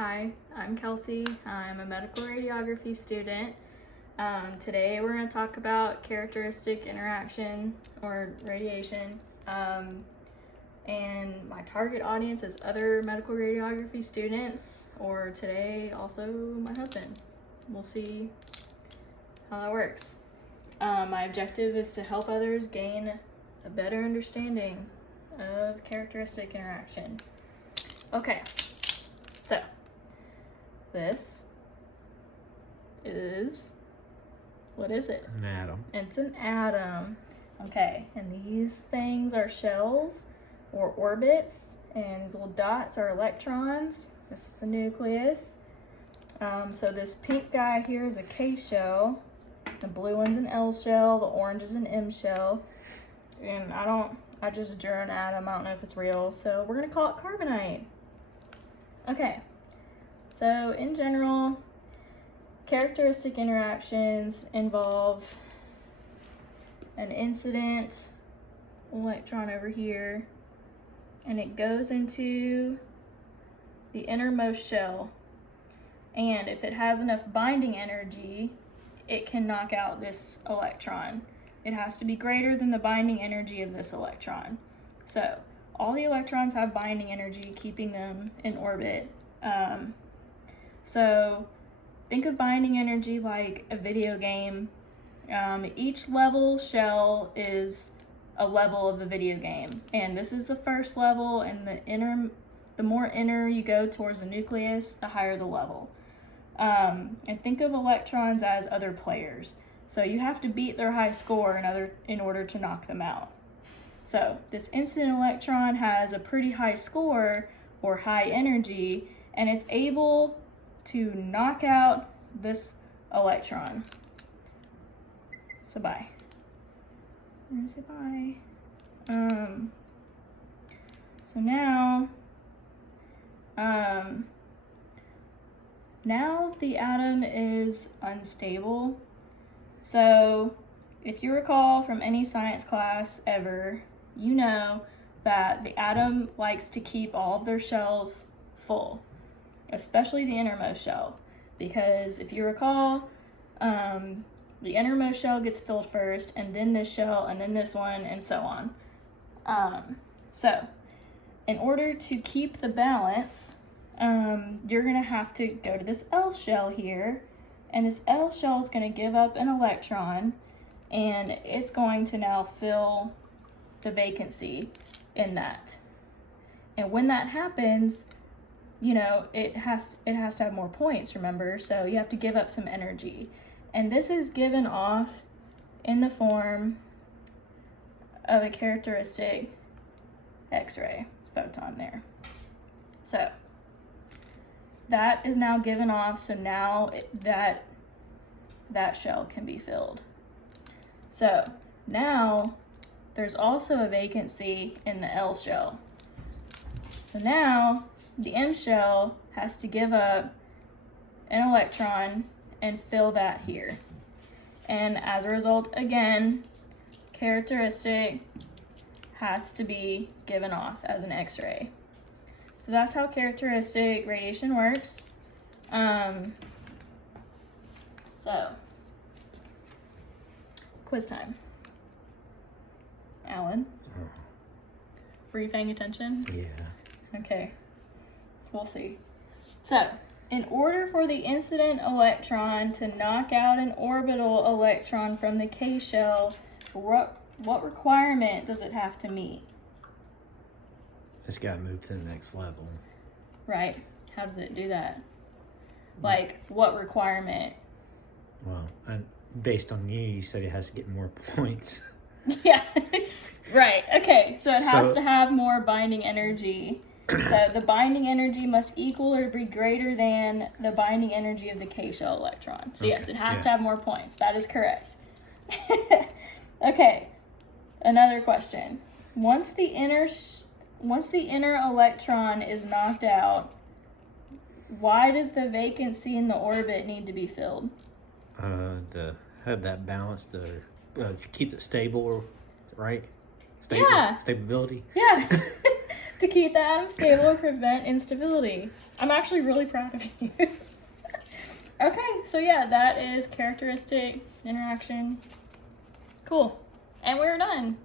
Hi, I'm Kelsey. I'm a medical radiography student. Today we're going to talk about characteristic interaction or radiation. And my target audience is other medical radiography students, or today also my husband. We'll see how that works. My objective is to help others gain a better understanding of characteristic interaction. Okay, so this is, what is it? An atom. It's an atom. Okay, and these things are shells or orbits, and these little dots are electrons. This is the nucleus. So this pink guy here is a K shell, the blue one's an L shell, the orange is an M shell, and I just drew an atom, I don't know if it's real, so we're gonna call it carbonite. Okay, so in general, characteristic interactions involve an incident electron over here, and it goes into the innermost shell, and if it has enough binding energy, it can knock out this electron. It has to be greater than the binding energy of this electron. So all the electrons have binding energy, keeping them in orbit. So think of binding energy like a video game. Each level shell is a level of the video game, and this is the first level, and the more inner you go towards the nucleus, the higher the level. And think of electrons as other players. So you have to beat their high score in order to knock them out. So this incident electron has a pretty high score or high energy, and it's able to knock out this electron. So bye. I'm gonna say bye. So now the atom is unstable. So if you recall from any science class ever, you know that the atom likes to keep all of their shells full, especially the innermost shell, because if you recall, the innermost shell gets filled first, and then this shell, and then this one, and so on. So in order to keep the balance, you're gonna have to go to this L shell here, and this L shell is gonna give up an electron, and it's going to now fill the vacancy in that. And when that happens, you know, it has to have more points, remember? So you have to give up some energy. And this is given off in the form of a characteristic X-ray photon there. So that is now given off, so now that shell can be filled. So now there's also a vacancy in the L shell. So now the M shell has to give up an electron and fill that here. And as a result, again, characteristic has to be given off as an X-ray. So that's how characteristic radiation works. So, quiz time. Alan, were you paying attention? Yeah. Okay, we'll see. So, in order for the incident electron to knock out an orbital electron from the K shell, what requirement does it have to meet? It's got to move to the next level. Right. How does it do that? Like, what requirement? Well, based on you said it has to get more points. Yeah. Right. Okay. So it has to have more binding energy. So the binding energy must equal or be greater than the binding energy of the K shell electron. So yes, it has to have more points. That is correct. Okay. Another question. Once the inner electron is knocked out, why does the vacancy in the orbit need to be filled? To have that balance, to keep it stable, right? Stable, yeah. Stability. Yeah. to keep the atom stable and prevent instability. I'm actually really proud of you. Okay, so yeah, that is characteristic, interaction. Cool. And we're done.